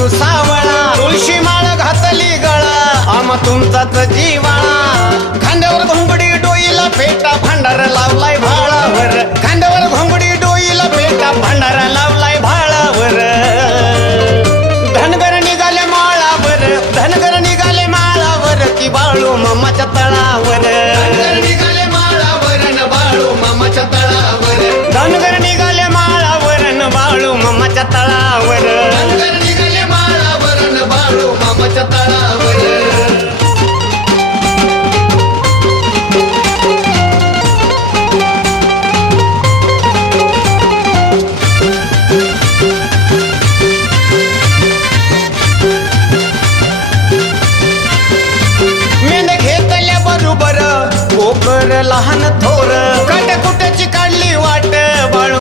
तू सावळा तुळशी माळ घातली गळा आम तुमचाच जीवाळा खांद्यावर घोंगडी डोईला फेटा भांडार लावलाय